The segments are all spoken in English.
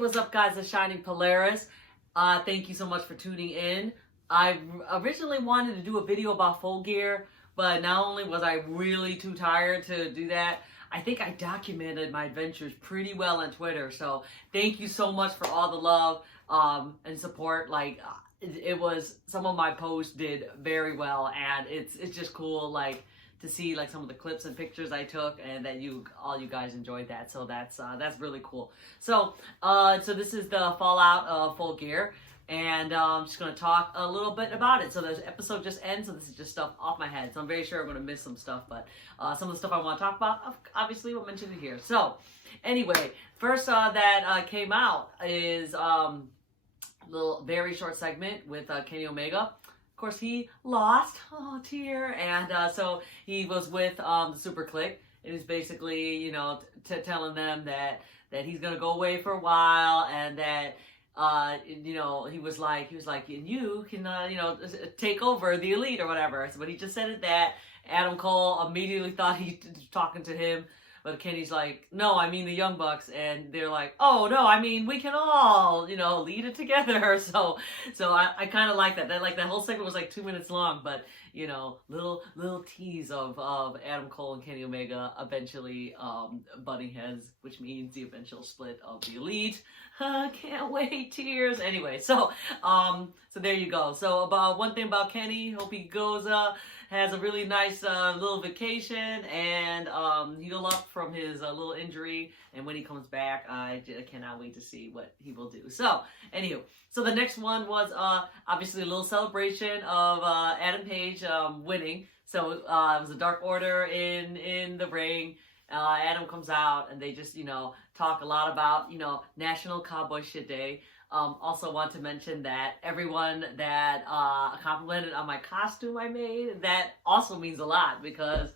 what's up, guys? It's Shining Polaris. Thank you so much for tuning in. I originally wanted to do a video about Full Gear, but not only was I really too tired to do that, I think I documented my adventures pretty well on Twitter. So thank you so much for all the love and support. Like, it was, some of my posts did very well, and it's just cool, like, to see like some of the clips and pictures I took, and that all you guys enjoyed that. So that's really cool. So so this is the fallout of Full Gear, and I'm just gonna talk a little bit about it. So the episode just ends, so this is just stuff off my head. So I'm very sure I'm gonna miss some stuff, but some of the stuff I want to talk about, obviously, we'll mention it here. So anyway, first that came out is little very short segment with Kenny Omega. Of course, he lost, tear, and so he was with the SuperKliq. It was basically, you know, telling them that he's gonna go away for a while, and that you know, he was like, and you can you know, take over the Elite or whatever. So, but he just said it that Adam Cole immediately thought he was talking to him. But Kenny's like, no, I mean the Young Bucks, and they're like, oh no, I mean we can all, you know, lead it together. So I kind of like that. That whole segment was like 2 minutes long, but you know, little tease of Adam Cole and Kenny Omega eventually butting heads, which means the eventual split of the Elite. Can't wait, tears. Anyway, so there you go. So about one thing about Kenny, hope he goes has a really nice little vacation and heal up from his little injury. And when he comes back, I cannot wait to see what he will do. So, anywho, so the next one was obviously a little celebration of Adam Page winning. So it was a Dark Order in the ring. Adam comes out and they just, you know, talk a lot about, you know, National Cowboy Shit Day. Also want to mention that everyone that complimented on my costume I made, that also means a lot, because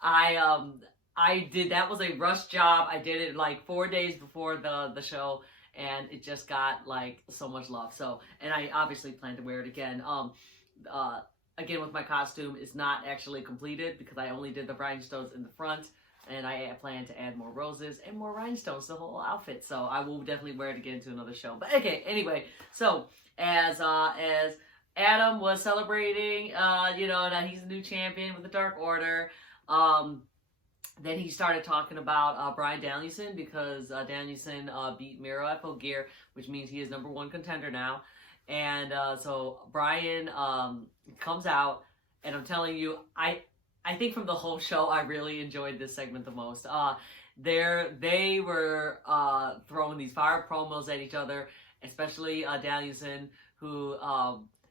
I did, that was a rush job. I did it like 4 days before the show, and it just got like so much love. So, and I obviously plan to wear it again. Again, with my costume, it's not actually completed because I only did the rhinestones in the front. And I plan to add more roses and more rhinestones to the whole outfit. So I will definitely wear it again to another show. But okay, anyway. So as Adam was celebrating, you know, that he's a new champion with the Dark Order, then he started talking about Bryan Danielson, because Danielson beat Miro at Full Gear, which means he is #1 contender now. And so Bryan comes out, and I'm telling you, I think from the whole show, I really enjoyed this segment the most. They were throwing these fire promos at each other, especially Danielson, who,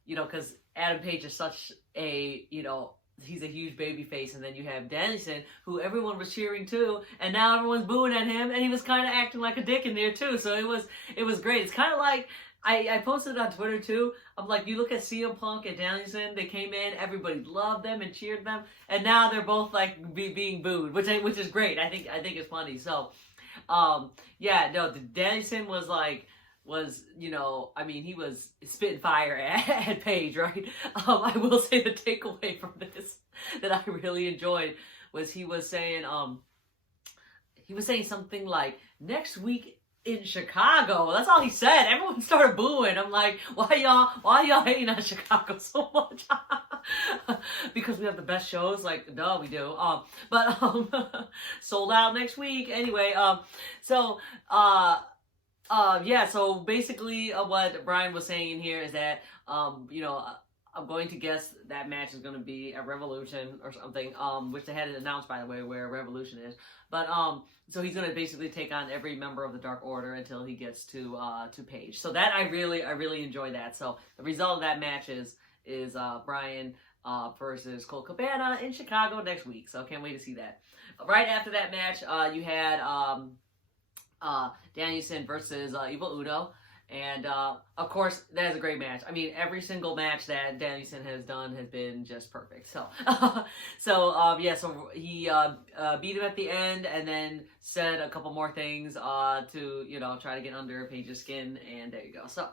you know, because Adam Page is such a, you know, he's a huge baby face, and then you have Danielson, who everyone was cheering too, and now everyone's booing at him, and he was kind of acting like a dick in there too. So it was great. It's kind of like, I posted on Twitter too. I'm like, you look at CM Punk and Danielson, they came in, everybody loved them and cheered them, and now they're both like being booed, which is great. I think it's funny. So, yeah, no, Danielson was, you know, I mean, he was spitting fire at Paige, right? I will say the takeaway from this that I really enjoyed was he was saying something like, next week in Chicago. That's all he said. Everyone started booing. I'm like, why y'all hating on Chicago so much? Because we have the best shows. Like, no, we do. But sold out next week. Anyway, yeah. So basically, what Bryan was saying in here is that, you know, I'm going to guess that match is going to be at Revolution or something, which they hadn't announced, by the way, where Revolution is. But so he's going to basically take on every member of the Dark Order until he gets to Paige. So that I really enjoy that. So the result of that match is Bryan versus Colt Cabana in Chicago next week. So can't wait to see that. Right after that match, you had Danielson versus Evil Uno. And, of course, that is a great match. I mean, every single match that Danielson has done has been just perfect. So, yeah, so he beat him at the end and then said a couple more things to, you know, try to get under Paige's skin, and there you go. So,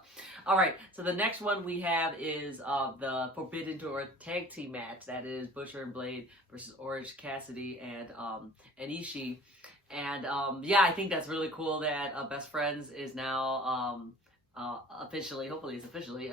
all right, so the next one we have is the Forbidden Door tag team match. That is Butcher and Blade versus Orange Cassidy and Ishii. And yeah, I think that's really cool that Best Friends is now officially, hopefully it's officially,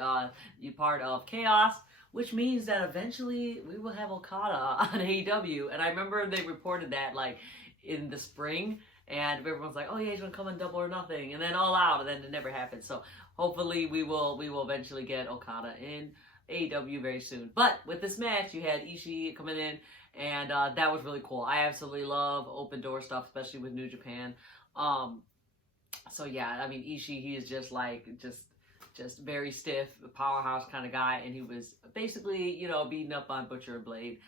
you part of Chaos, which means that eventually we will have Okada on AEW. And I remember they reported that like in the spring, and everyone's like, oh yeah, he's gonna come in Double or Nothing, and then All Out, and then it never happened. So hopefully we will eventually get Okada in AEW very soon. But with this match, you had Ishii coming in, and that was really cool. I absolutely love open door stuff, especially with New Japan. So yeah, I mean, Ishii, he is just like, just very stiff, powerhouse kind of guy, and he was basically, you know, beating up on Butcher and Blade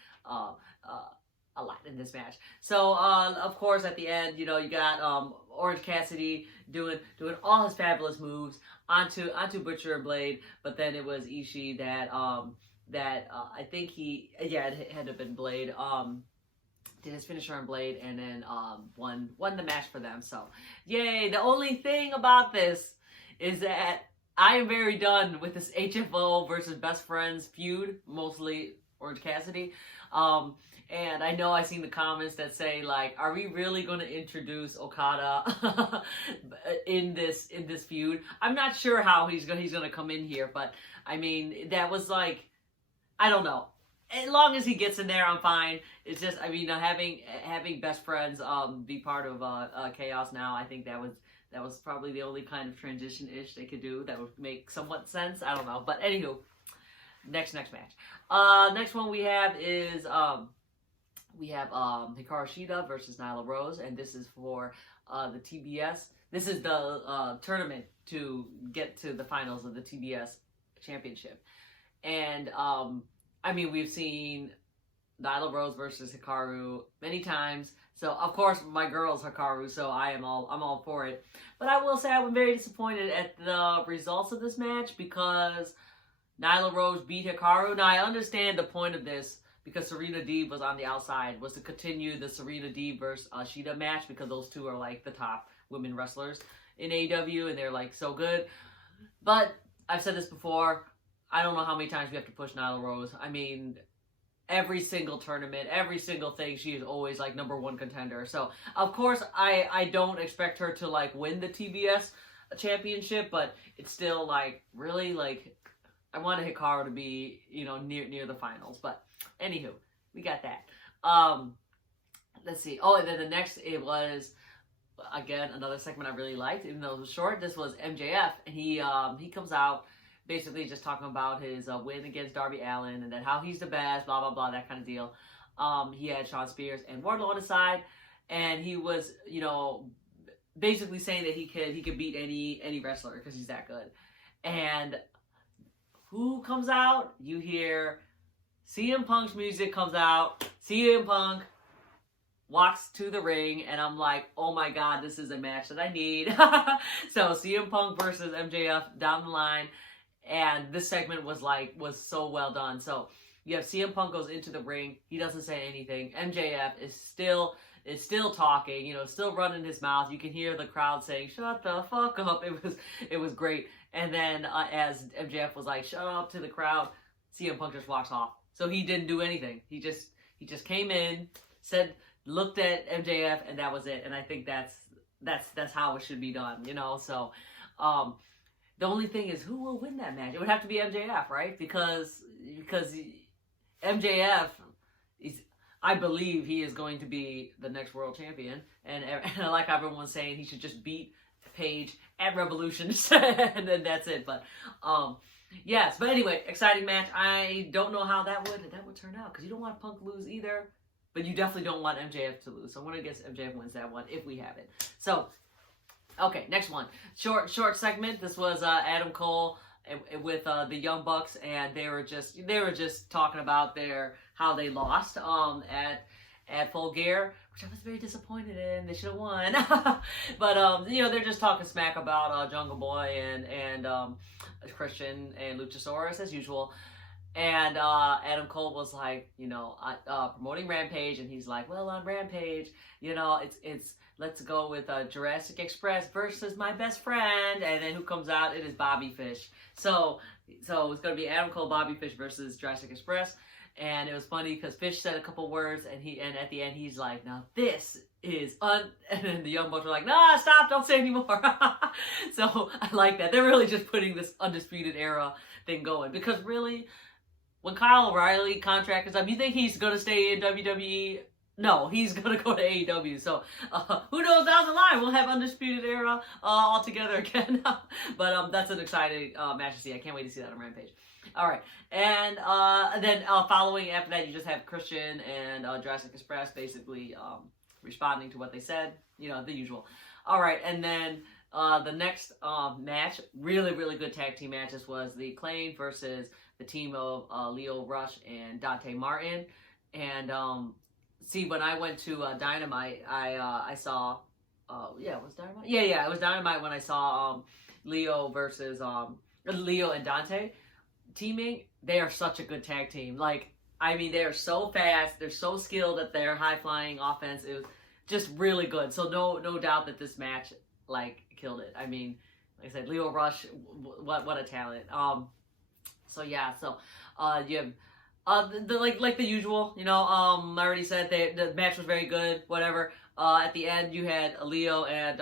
a lot in this match. So, of course, at the end, you know, you got Orange Cassidy doing all his fabulous moves onto Butcher and Blade, but then it was Ishii that I think it had to have been Blade, did his finisher on Blade, and then won the match for them. So, yay! The only thing about this is that I am very done with this HFO versus Best Friends feud, mostly Orange Cassidy. And I know I've seen the comments that say, like, are we really going to introduce Okada in this feud? I'm not sure how he's going to come in here, but I mean, that was like, I don't know. As long as he gets in there, I'm fine. It's just, I mean, having Best Friends be part of Chaos now, I think that was probably the only kind of transition-ish they could do that would make somewhat sense. I don't know. But anywho, next match. Next one we have is Hikaru Shida versus Nyla Rose, and this is for the TBS. This is the tournament to get to the finals of the TBS Championship. And I mean, we've seen Nyla Rose versus Hikaru many times. So of course my girl's Hikaru, so I'm all for it. But I will say I was very disappointed at the results of this match because Nyla Rose beat Hikaru. Now I understand the point of this because Serena Deeb was on the outside, was to continue the Serena Deeb versus Shida match because those two are like the top women wrestlers in AEW and they're like so good. But I've said this before, I don't know how many times we have to push Nyla Rose. I mean, every single tournament, every single thing, she is always like #1 contender. So of course I don't expect her to like win the TBS championship, but it's still like really like I wanted Hikaru to be, you know, near the finals. But anywho, we got that. Let's see. Oh, and then the next, it was again another segment I really liked, even though it was short. This was MJF, and he comes out basically just talking about his win against Darby Allin and then how he's the best, blah blah blah, that kind of deal. He had Shawn Spears and Wardlow on his side, and he was, you know, basically saying that he could beat any wrestler because he's that good. And who comes out? You hear CM Punk's music comes out. CM Punk walks to the ring, and I'm like, oh my god, this is a match that I need. So CM Punk versus MJF down the line, and this segment was so well done. So you have CM Punk goes into the ring. He doesn't say anything. MJF is still talking, you know, still running his mouth. You can hear the crowd saying, "Shut the fuck up." It was great. And then as MJF was like, "Shut up" to the crowd, CM Punk just walks off. So he didn't do anything. He just came in, looked at MJF, and that was it. And I think that's how it should be done, you know. So the only thing is, who will win that match? It would have to be MJF, right? Because MJF is, I believe he is going to be the next world champion. And like everyone's saying, he should just beat Page at Revolution and then that's it. But yes, but anyway, exciting match. I don't know how that would turn out because you don't want Punk lose either, but you definitely don't want MJF to lose. So I'm gonna guess MJF wins that one if we have it. So okay, next one, short segment. This was Adam Cole with the Young Bucks, and they were just talking about how they lost at Full Gear, which I was very disappointed in. They should have won. But you know, they're just talking smack about Jungle Boy and Christian and Luchasaurus as usual. And Adam Cole was like, you know, promoting Rampage, and he's like, well, on Rampage, you know, it's let's go with Jurassic Express versus my best friend, and then who comes out? It is Bobby Fish. So it's gonna be Adam Cole, Bobby Fish versus Jurassic Express. And it was funny because Fish said a couple words, and at the end he's like, "Now this is and then the Young Bucks were like, "Nah, stop! Don't say anymore." So I like that. They're really just putting this Undisputed Era thing going, because really, when Kyle O'Reilly contract is up, you think he's gonna stay in WWE? No, he's gonna go to AEW. So who knows, down the line we'll have Undisputed Era all together again. But that's an exciting match to see. I can't wait to see that on Rampage. All right, and then following after that, you just have Christian and Jurassic Express basically responding to what they said. You know, the usual. All right, and then the next match, really good tag team matches, was the Acclaimed versus the team of Lio Rush and Dante Martin. And see, when I went to Dynamite, I saw, it was Dynamite? Yeah, it was Dynamite when I saw Lio versus, Lio and Dante teaming. They are such a good tag team. Like, I mean, they are so fast, they're so skilled at their high-flying offense. It was just really good. So no doubt that this match, like, killed it. I mean, like I said, Lio Rush, what a talent. You have like the usual, you know. I already said the match was very good. Whatever. At the end, you had Lio and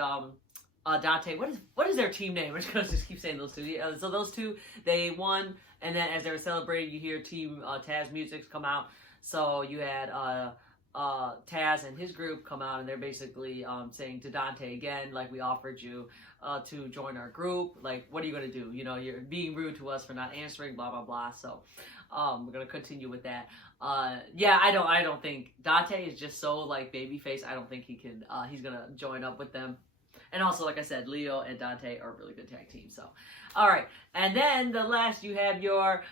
Dante. What is their team name? We're just gonna just keep saying those two. So those two, they won, and then as they were celebrating, you hear Team Taz music come out. So you had Taz and his group come out, and they're basically saying to Dante again, like, we offered you to join our group. Like, what are you gonna do? You know, you're being rude to us for not answering. Blah blah blah. So. We're gonna continue with that. I don't think Dante is just so like babyface. I don't think he can. He's gonna join up with them. And also, like I said, Lio and Dante are a really good tag team. So, all right. And then the last, you have your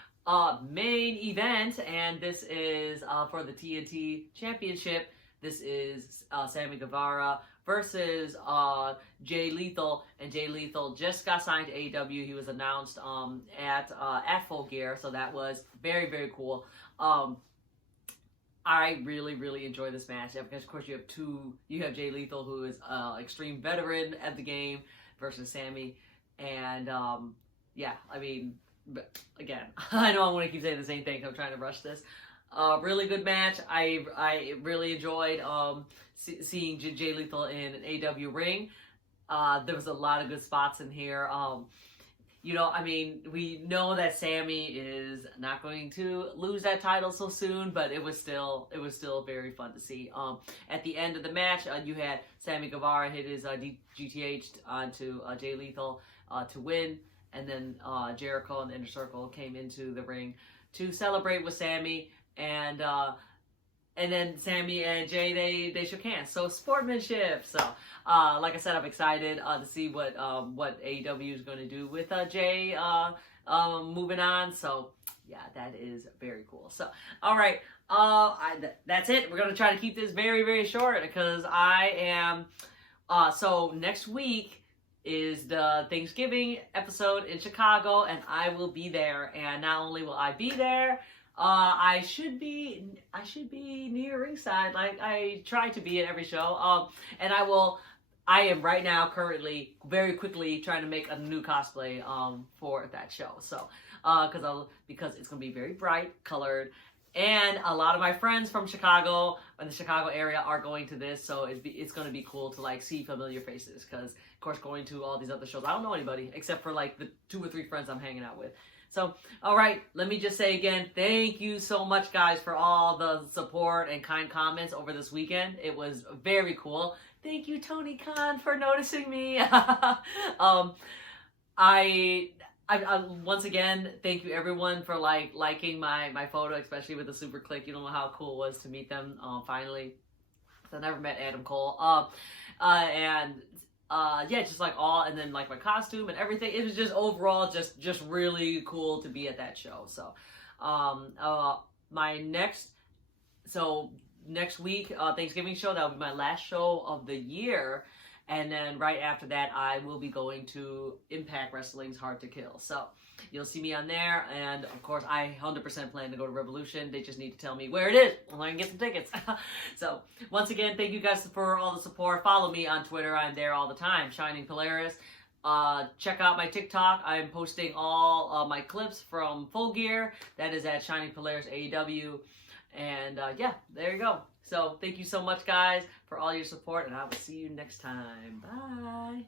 main event, and this is for the TNT Championship. This is Sammy Guevara versus Jay Lethal, and Jay Lethal just got signed to AEW. He was announced at Full Gear, so that was very cool. I really enjoy this match because, of course, you have Jay Lethal, who is extreme veteran at the game, versus Sammy, and I mean, again, I know I want to keep saying the same thing. I'm trying to rush this. Really good match. I really enjoyed seeing Jay Lethal in an AEW ring. There was a lot of good spots in here. You know, I mean, we know that Sammy is not going to lose that title so soon, but it was still very fun to see. At the end of the match, you had Sammy Guevara hit his GTH onto Jay Lethal to win, and then Jericho and the Inner Circle came into the ring to celebrate with Sammy. And then Sammy and Jay, they shook hands. So sportsmanship. So, like I said, I'm excited to see what AEW is going to do with Jay moving on. So, yeah, that is very cool. So, all right, that's it. We're going to try to keep this very short because I am. So next week is the Thanksgiving episode in Chicago, and I will be there. And not only will I be there, I should be near ringside, like I try to be at every show. And I am right now currently very quickly trying to make a new cosplay for that show. So because it's gonna be very bright colored, and a lot of my friends from Chicago and the Chicago area are going to this, so it's gonna be cool to like see familiar faces. Because of course, going to all these other shows, I don't know anybody except for like the 2 or 3 friends I'm hanging out with. So, all right, let me just say again, thank you so much, guys, for all the support and kind comments over this weekend. It was very cool. Thank you, Tony Khan, for noticing me. I once again, thank you, everyone, for liking my photo, especially with the SuperKliq. You don't know how cool it was to meet them finally. I never met Adam Cole. Just like and then like my costume and everything. It was just overall just really cool to be at that show. So, next week, Thanksgiving show, that'll be my last show of the year. And then right after that, I will be going to Impact Wrestling's Hard to Kill. So you'll see me on there. And of course, I 100% plan to go to Revolution. They just need to tell me where it is, and I can get some tickets. So once again, thank you guys for all the support. Follow me on Twitter. I'm there all the time. Shining Polaris. Check out my TikTok. I'm posting all my clips from Full Gear. That is at Shining Polaris AEW. And yeah, there you go. So thank you so much, guys, for all your support, and I will see you next time. Bye.